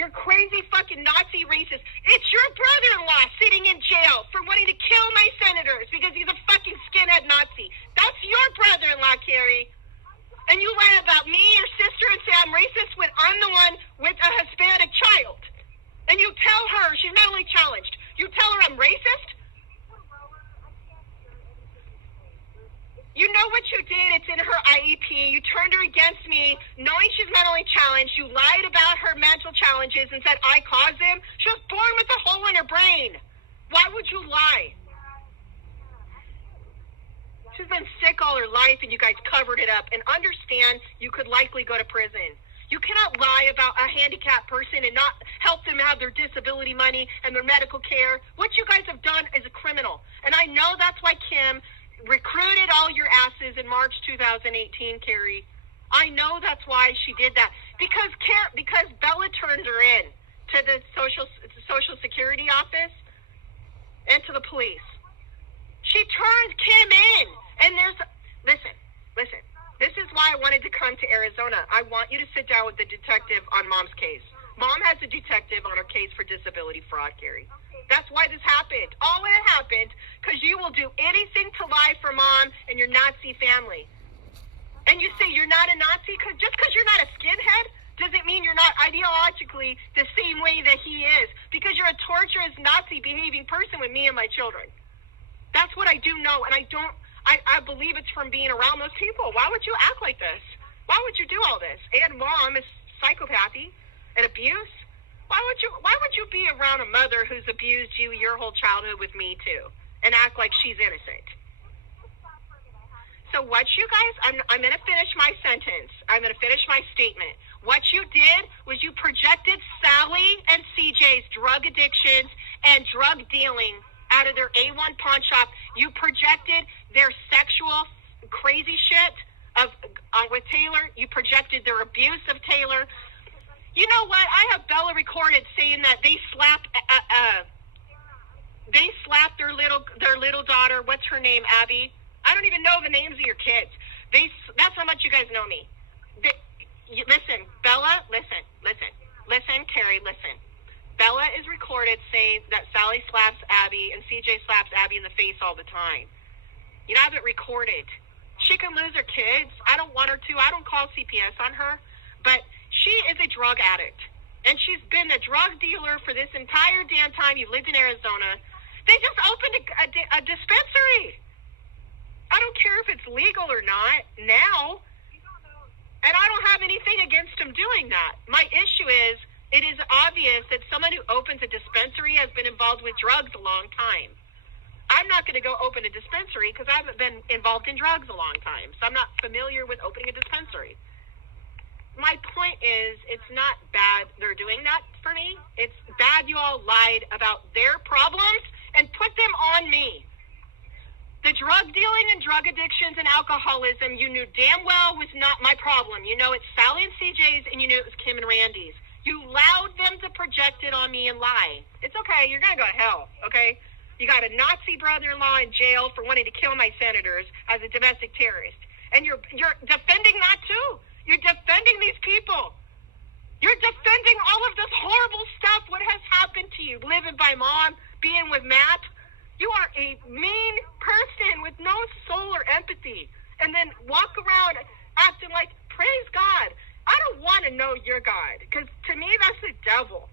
You're crazy fucking Nazi racist. It's your brother-in-law sitting in jail for wanting to kill my senators because he's a fucking skinhead Nazi. That's your brother-in-law, Carrie. And you lie about me, your sister, and say I'm racist when I'm the one with a Hispanic child. And you tell her she's mentally challenged. You tell her I'm racist? You know what you did. It's in her IEP. You turned her against me, knowing she's mentally challenged. You lied about her mental challenges and said I caused them. She was born with a hole in her brain. Why would you lie? She's been sick all her life, and you guys covered it up. And understand you could likely go to prison. You cannot lie about a handicapped person and not help them have their disability money and their medical care. What you guys have done is a criminal. And I know that's why Kim recruited all your asses in March 2018, Carrie. I know that's why she did that. Because Bella turned her in to the Social Security office and to the police. She turned Kim in. And listen. This is why I wanted to come to Arizona. I want you to sit down with the detective on Mom's case. Mom has a detective on her case for disability fraud, Carrie. That's why this happened. All of it happened because you will do anything to lie for Mom and your Nazi family. And you say you're not a Nazi just because you're not a skinhead doesn't mean you're not ideologically the same way that he is, because you're a torturous Nazi behaving person with me and my children. That's what I do know, and I believe it's from being around those people. Why would you act like this? Why would you do all this? And Mom is psychopathy and abuse. Why would you be around a mother who's abused you your whole childhood with me too and act like she's innocent? So what you guys, I'm going to finish my sentence. I'm going to finish my statement. What you did was you projected Sally and CJ's drug addictions and drug dealing out of their A1 pawn shop. You projected their sexual crazy shit with Taylor. You projected their abuse of Taylor. You know what? I have Bella recorded saying that they slapped their little daughter. What's her name? Abby. I don't even know the names of your kids. That's how much you guys know me. Listen, Bella. Listen, Carrie. Listen. Bella is recorded saying that Sally slaps Abby and CJ slaps Abby in the face all the time. You have it recorded. She can lose her kids. I don't want her to. I don't call CPS on her. But she is a drug addict. And she's been a drug dealer for this entire damn time you've lived in Arizona. They just opened a dispensary. I don't care if it's legal or not now. And I don't have anything against them doing that. My issue is, it is obvious that someone who opens a dispensary has been involved with drugs a long time. I'm not going to go open a dispensary because I haven't been involved in drugs a long time. So I'm not familiar with opening a dispensary. My point is, it's not bad they're doing that for me. It's bad you all lied about their problems and put them on me. The drug dealing and drug addictions and alcoholism, you knew damn well was not my problem. You know it's Sally and CJ's, and you knew it was Kim and Randy's. You allowed them to project it on me and lie. It's okay. You're going to go to hell, okay? You got a Nazi brother-in-law in jail for wanting to kill my senators as a domestic terrorist. And you're defending that, too. You're defending these people. You're defending all of this horrible stuff. What has happened to you? Living by Mom, being with Matt. You are a mean person with no soul or empathy. And then walk around acting like, praise God. I don't want to know your God, because to me that's the devil.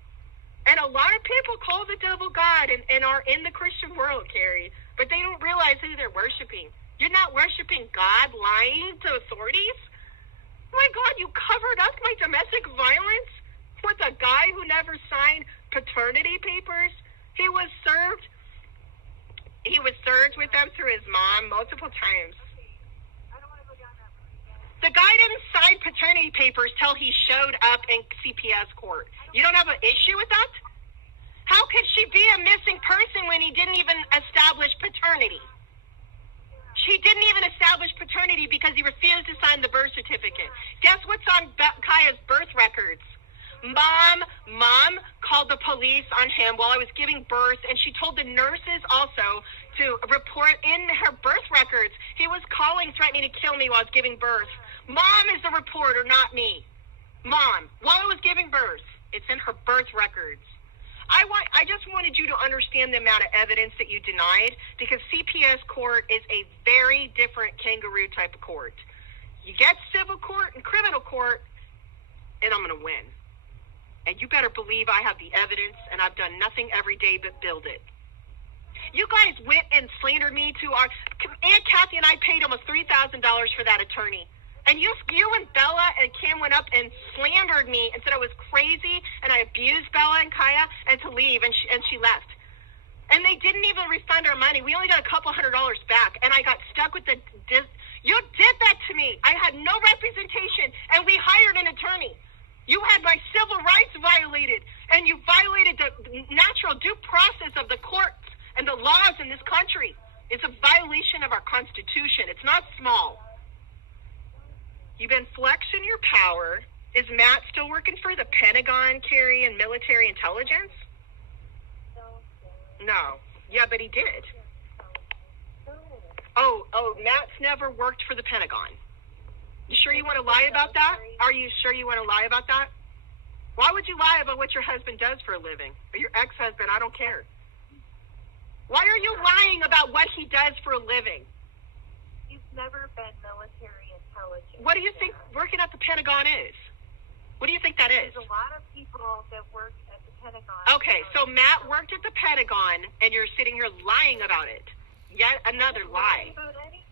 And a lot of people call the devil God and are in the Christian world, Carrie, but they don't realize who they're worshiping. You're not worshiping God lying to authorities. Oh my God, you covered up my domestic violence with a guy who never signed paternity papers. He was served with them through his mom multiple times. The guy didn't sign paternity papers till he showed up in CPS court. You don't have an issue with that? How could she be a missing person when he didn't even establish paternity? She didn't even establish paternity because he refused to sign the birth certificate. Guess what's on Kaya's birth records? Mom called the police on him while I was giving birth, and she told the nurses also to report in her birth records. He was calling, threatening to kill me while I was giving birth. Mom is the reporter, not me. Mom, while I was giving birth. It's in her birth records. I just wanted you to understand the amount of evidence that you denied, because CPS court is a very different kangaroo type of court. You get civil court and criminal court, and I'm going to win. And you better believe I have the evidence, and I've done nothing every day but build it. You guys went and slandered me to our Aunt Kathy, and I paid almost $3,000 for that attorney. And you and Bella and Kim went up and slandered me and said I was crazy, and I abused Bella and Kaya, and to leave, and she left. And they didn't even refund our money. We only got a couple $100 back, and I got stuck with you did that to me. I had no representation, and we hired an attorney. You had my civil rights violated, and you violated the natural due process of the courts and the laws in this country. It's a violation of our Constitution. It's not small. You've been flexing your power. Is Matt still working for the Pentagon, Carrie, and military intelligence? No. Yeah, but he did. Oh, Matt's never worked for the Pentagon. You sure you want to lie about that? Are you sure you want to lie about that? Why would you lie about what your husband does for a living? Or your ex-husband? I don't care. Why are you lying about what he does for a living? He's never been military intelligence. What do you think working at the Pentagon is? What do you think that is? There's a lot of people that work at the Pentagon. Okay, so Matt worked at the Pentagon, and you're sitting here lying about it. Yet another lie.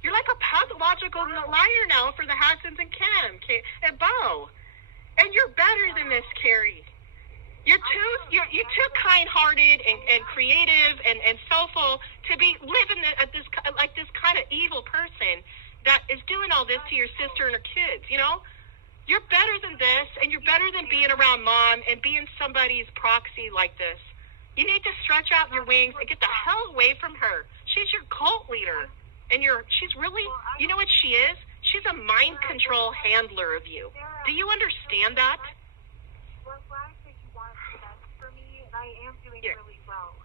You're like a pathological liar now for the Hassans and Kim and Bo. And you're better than this, Carrie. You're too kind-hearted and creative and soulful to be living at this kind of evil person that is doing all this to your sister and her kids. You know, you're better than this, and you're better than being around Mom and being somebody's proxy like this. You need to stretch out your wings and get the hell away from her. She's your cult leader, and she's really, you know what she is? She's a mind control handler of you. Do you understand that? Well, I think you want the best for me, and I am doing really well.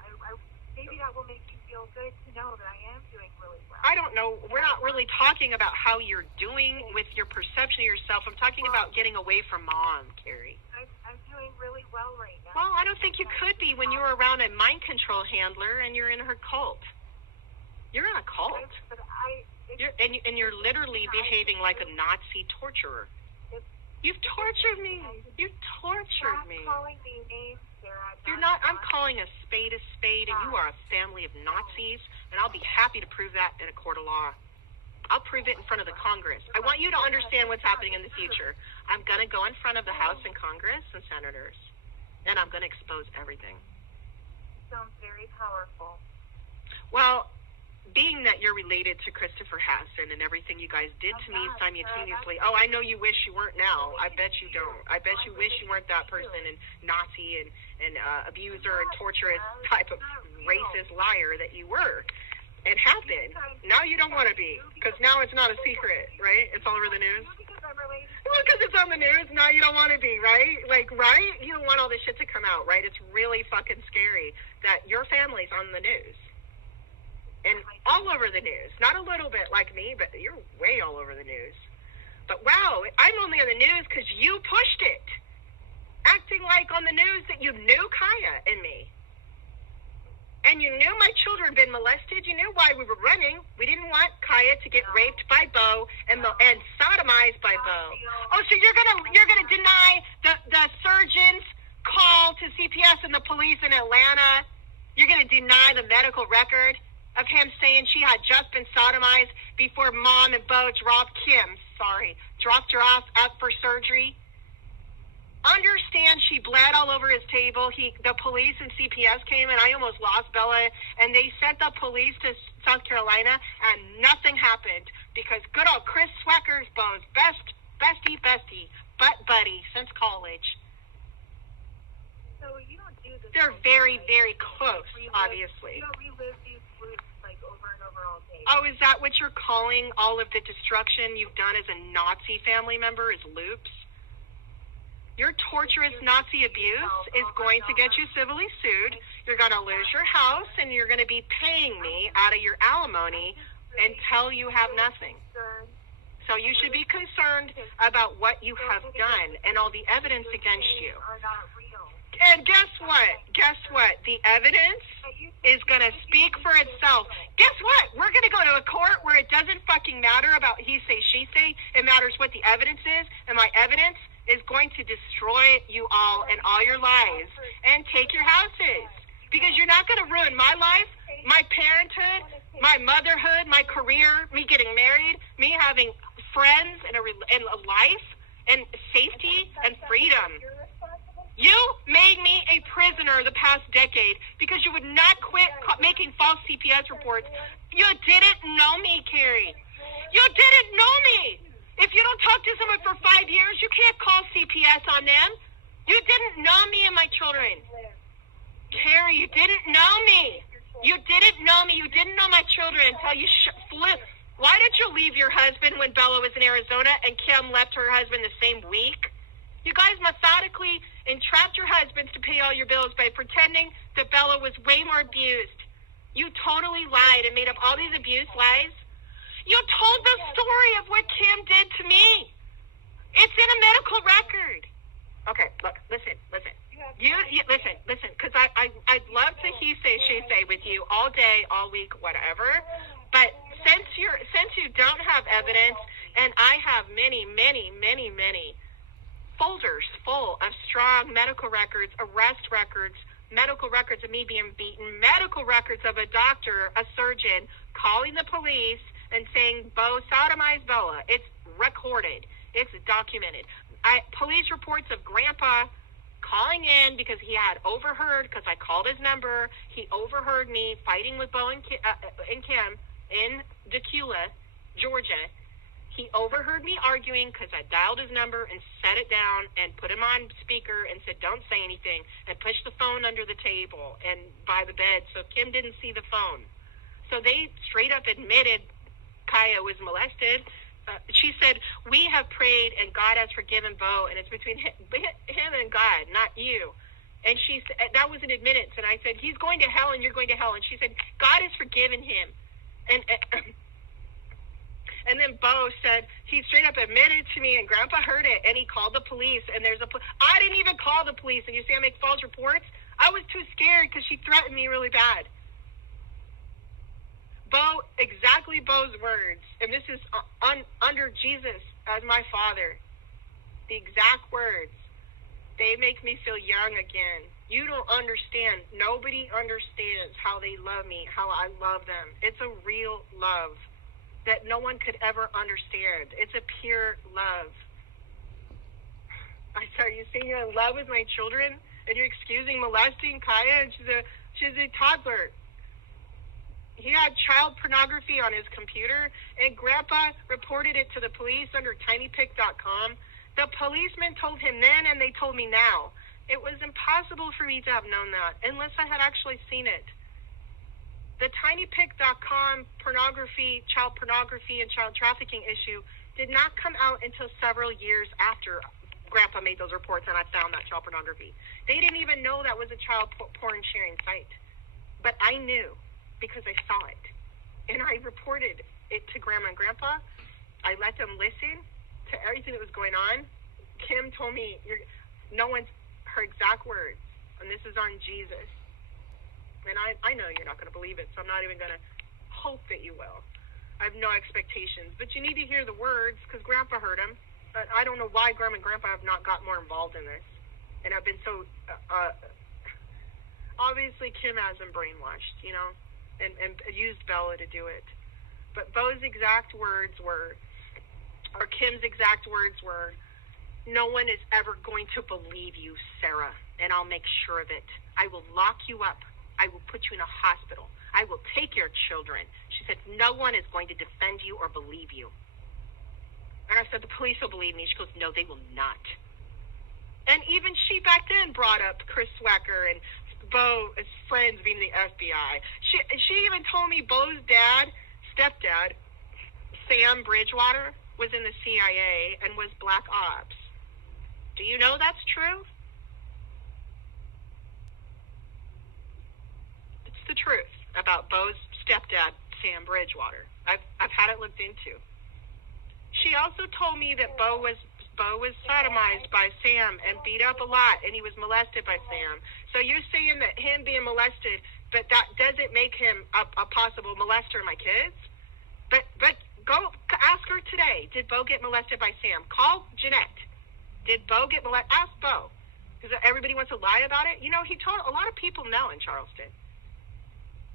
Maybe that will make you feel good to know that I am doing really well. I don't know. We're not really talking about how you're doing with your perception of yourself. I'm talking about getting away from Mom, Carrie. I'm doing really well right now. Well, I don't think you could be when you're around a mind control handler and you're in her cult. You're in a cult. You're literally behaving like a Nazi torturer. You've tortured me. You've tortured me. Stop calling me names, Sarah. You're not. I'm calling a spade, and you are a family of Nazis, and I'll be happy to prove that in a court of law. I'll prove it in front of the Congress. I want you to understand what's happening in the future. I'm going to go in front of the House and Congress and senators, and I'm going to expose everything. Sounds very powerful. Well, being that you're related to Christopher Hassan and everything you guys did to me simultaneously, I know you wish you weren't now. I bet you don't. I bet you wish you weren't that person and Nazi and abuser and torturous type of racist liar that you were and have been. Now you don't want to be, because now it's not a secret, right? It's all over the news. Well, because it's on the news, now you don't want to be, right? Like, right? You don't want all this shit to come out, right? It's really fucking scary that your family's on the news. And all over the news. Not a little bit like me, but you're way all over the news. But wow, I'm only on the news because you pushed it. Acting like on the news that you knew Kaya and me. And you knew my children had been molested. You knew why we were running. We didn't want Kaya to get raped by Bo and sodomized by Bo. Oh, so you're gonna deny the surgeon's call to CPS and the police in Atlanta? You're gonna deny the medical record of him saying she had just been sodomized before Mom and Bo dropped her off up for surgery? Understand she bled all over his table. The police and CPS came, and I almost lost Bella, and they sent the police to South Carolina, and nothing happened because good old Chris Swecker's Bo's bestie, butt buddy since college. So you don't do this. They're very, very close, obviously. You don't relive these loops like over and over all day. Oh, is that what you're calling all of the destruction you've done as a Nazi family member is loops? Your torturous Nazi abuse is going to get you civilly sued. You're going to lose your house, and you're going to be paying me out of your alimony until you have nothing. So you should be concerned about what you have done and all the evidence against you. Are not real. And guess what? Guess what? The evidence is going to speak for itself. Guess what? We're going to go to a court where it doesn't fucking matter about he say, she say. It matters what the evidence is. And my evidence is going to destroy you all and all your lives and take your houses. Because you're not going to ruin my life, my parenthood, my motherhood, my career, me getting married, me having friends and a life and safety and freedom. You made me a prisoner the past decade because you would not quit making false CPS reports. You didn't know me, Carrie. You didn't know me. If you don't talk to someone for 5 years, you can't call CPS on them. You didn't know me and my children. Carrie, you didn't know me. You didn't know me. You didn't know my children until you flew. Why did you leave your husband when Bella was in Arizona and Kim left her husband the same week? You guys methodically entrapped your husbands to pay all your bills by pretending that Bella was way more abused. You totally lied and made up all these abuse lies. You told the story of what Kim did to me. It's in a medical record. Okay, look, listen. You listen, because I'd love to he say, she say with you all day, all week, whatever. But since you don't have evidence, and I have many folders full of strong medical records, arrest records, medical records of me being beaten, medical records of a doctor, a surgeon, calling the police and saying, Bo sodomized Bella. It's recorded. It's documented. Police reports of Grandpa calling in because he had overheard, because I called his number, he overheard me fighting with Bo and Kim in Decula, Georgia. He overheard me arguing because I dialed his number and set it down and put him on speaker and said, don't say anything, and pushed the phone under the table and by the bed so Kim didn't see the phone. So they straight up admitted Kaya was molested. She said, we have prayed and God has forgiven Bo, and it's between him and God, not you. And she said, that was an admittance. And I said, he's going to hell and you're going to hell. And she said, God has forgiven him. And then Bo said, he straight up admitted to me, and Grandpa heard it, and he called the police, and I didn't even call the police, and you see I make false reports? I was too scared because she threatened me really bad. Bo, exactly Bo's words, and this is under Jesus as my father, the exact words, they make me feel young again. You don't understand. Nobody understands how they love me, how I love them. It's a real love that no one could ever understand. It's a pure love. I said, you saying you're in love with my children and you're excusing molesting Kaya, and she's a toddler. He had child pornography on his computer, and Grandpa reported it to the police under tinypic.com. The policeman told him then, and they told me now. It was impossible for me to have known that unless I had actually seen it. The tinypic.com pornography, child pornography, and child trafficking issue did not come out until several years after Grandpa made those reports and I found that child pornography. They didn't even know that was a child porn sharing site. But I knew because I saw it. And I reported it to Grandma and Grandpa. I let them listen to everything that was going on. Kim told me, her exact words, and this is on Jesus. And I know you're not going to believe it, so I'm not even going to hope that you will. I have no expectations. But you need to hear the words, because Grandpa heard them. I don't know why Grandma and Grandpa have not got more involved in this. And I've been so... obviously, Kim has them brainwashed, and used Bella to do it. But Bo's exact words were, or Kim's exact words were, no one is ever going to believe you, Sarah, and I'll make sure of it. I will lock you up. I will put you in a hospital. I will take your children. She said, no one is going to defend you or believe you. And I said, the police will believe me. She goes, no, they will not. And even she back then brought up Chris Swecker and Bo as friends being the FBI. She even told me Bo's stepdad, Sam Bridgewater, was in the CIA and was Black Ops. Do you know that's true? The truth about Bo's stepdad, Sam Bridgewater. I've had it looked into. She also told me that Bo Bo was sodomized by Sam and beat up a lot, and he was molested by Sam. So you're saying that him being molested, but that doesn't make him a possible molester of my kids? But go ask her today. Did Bo get molested by Sam? Call Jeanette. Did Bo get molested? Ask Bo. Because everybody wants to lie about it. You know, he told a lot of people know in Charleston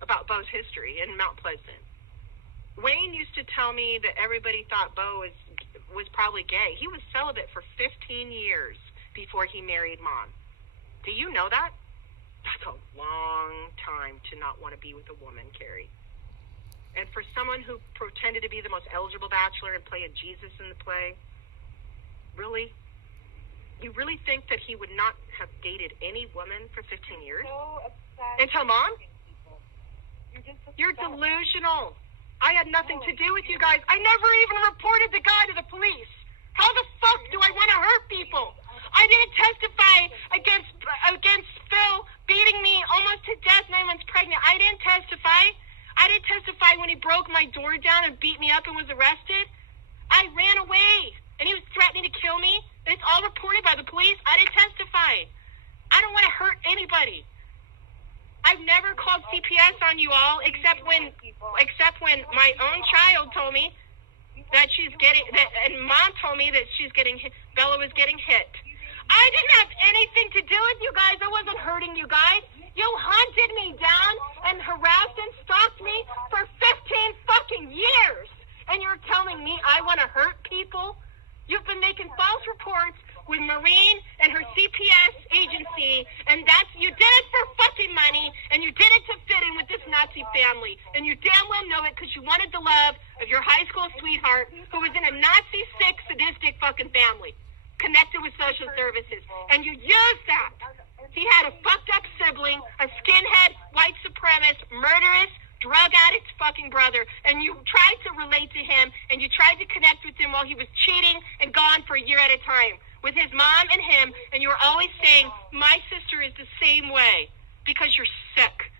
about Bo's history in Mount Pleasant. Wayne used to tell me that everybody thought Bo was probably gay. He was celibate for 15 years before he married Mom. Do you know that? That's a long time to not want to be with a woman, Carrie. And for someone who pretended to be the most eligible bachelor and playing Jesus in the play, really? You really think that he would not have dated any woman for 15 years? So obsessed. Until Mom? You're delusional. I had nothing to do with you guys. I never even reported the guy to the police. How the fuck do I want to hurt people? I didn't testify against Phil beating me almost to death 9 months pregnant. I didn't testify. I didn't testify when he broke my door down and beat me up and was arrested. I ran away, and he was threatening to kill me. It's all reported by the police. I didn't testify. I don't want to hurt anybody. I've never called CPS on you all except when my own child told me that and Mom told me that Bella was getting hit. I didn't have anything to do with you guys. I wasn't hurting you guys. You hunted me down and harassed and stalked me for 15 fucking years. And you're telling me I want to hurt people? You've been making false reports with Maureen and her CPS agency, and you did it for fucking money, and you did it to fit in with this Nazi family, and you damn well know it because you wanted the love of your high school sweetheart who was in a Nazi sick, sadistic fucking family connected with social services, and you used that. He had a fucked up sibling, a skinhead, white supremacist, murderous, drug addict fucking brother, and you tried to relate to him, and you tried to connect with him while he was cheating and gone for a year at a time with his mom and him, and you were always saying, my sister is the same way, because you're sick.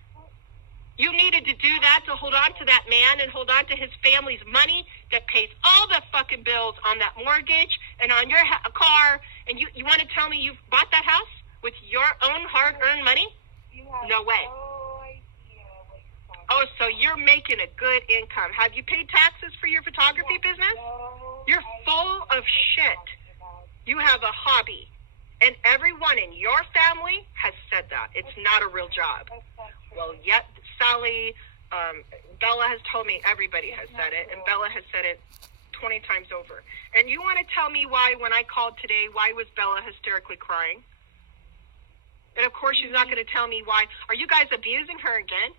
You needed to do that to hold on to that man and hold on to his family's money that pays all the fucking bills on that mortgage and on your car, and you want to tell me you bought that house with your own hard-earned money? No way. Oh, so you're making a good income. Have you paid taxes for your photography business? You're full of shit. You have a hobby. And everyone in your family has said that. It's not a real job. Well, yet Sally, Bella has told me everybody has said it, and Bella has said it 20 times over. And you want to tell me why, when I called today, why was Bella hysterically crying? And, of course, she's not going to tell me why. Are you guys abusing her again?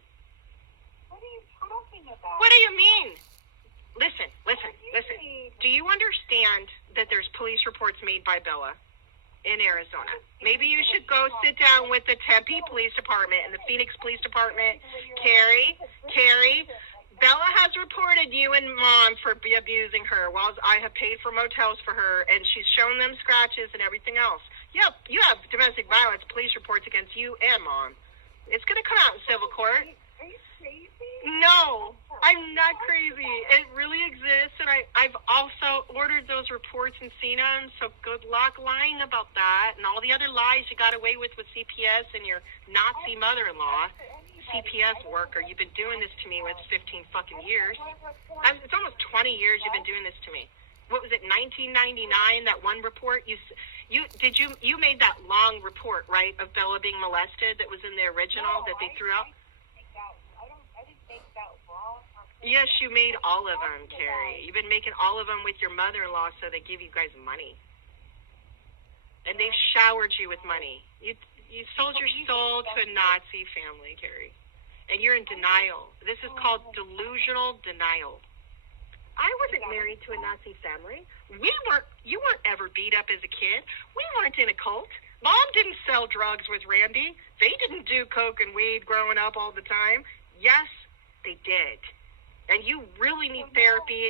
What are you talking about? What do you mean? Listen. Do you understand that there's police reports made by Bella in Arizona? Maybe you should go sit down with the Tempe Police Department and the Phoenix Police Department. Carrie, Bella has reported you and Mom for abusing her, while I have paid for motels for her, and she's shown them scratches and everything else. Yep, you have domestic violence police reports against you and Mom. It's going to come out in civil court. Are you crazy? No, I'm not crazy. It really exists, and I've also ordered those reports and seen them, so good luck lying about that and all the other lies you got away with CPS and your Nazi mother-in-law, CPS worker. You've been doing this to me with 15 fucking years. It's almost 20 years you've been doing this to me. What was it, 1999, that one report? You made that long report, right, of Bella being molested that was in the original that they threw out? Yes, you made all of them, Carrie. You've been making all of them with your mother-in-law so they give you guys money. And they've showered you with money. You sold your soul to a Nazi family, Carrie. And you're in denial. This is called delusional denial. I wasn't married to a Nazi family. You weren't ever beat up as a kid. We weren't in a cult. Mom didn't sell drugs with Randy. They didn't do coke and weed growing up all the time. Yes, they did. And you really need therapy.